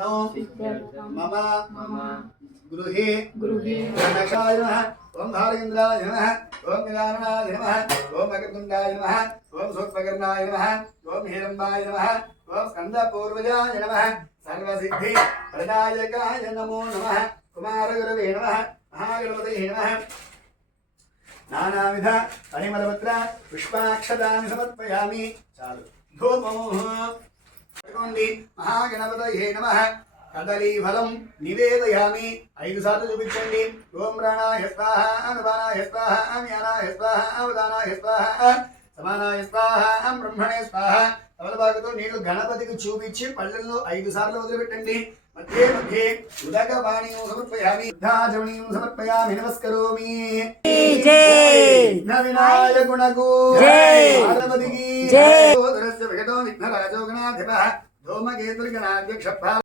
मम गृहे गणकाय नमः ओम भालेन्द्राय नमः ओम गजाननाय नमः ओम अग्रतुण्डाय नमः ओम सूक्ष्मकर्णाय नमः ओम हिरम्बाय नमः ओम स्कन्दपूर्वजाय नमः सर्वसिद्धि प्रदायकाय नमो नमः कुमारगुरवे नमः महागणपतये नमः नानाविध परिमलपत्र पुष्पाक्षतानि समर्पयामि चालु धूमो महागणपतये नमः कदलीफलं निवेदयामि 5 सार्लु చూపించండి ఓం ప్రాణాయ స్వాహ అనుపానాయ స్వాహ అమ్యానాయ స్వాహ అవదానాయ స్వాహ సమానాయ స్వాహ బ్రహ్మణే స్వాహ తమలపాకుతో నీళ్లు గణపతికి చూపించి పళ్ళల్లో 5 సార్లు వదిలిపెట్టండి మధ్య మధ్య ఉదక పానీయం సమర్పయామి ధాజమణీయం సమర్పయామి నమస్కరోమి జై వినాయకునకు జై పార్వతికి జై ఓదరస్య భగతో విఘ్నరాజో గణాధిపః ధూమకేతుర్గణాధ్యక్ష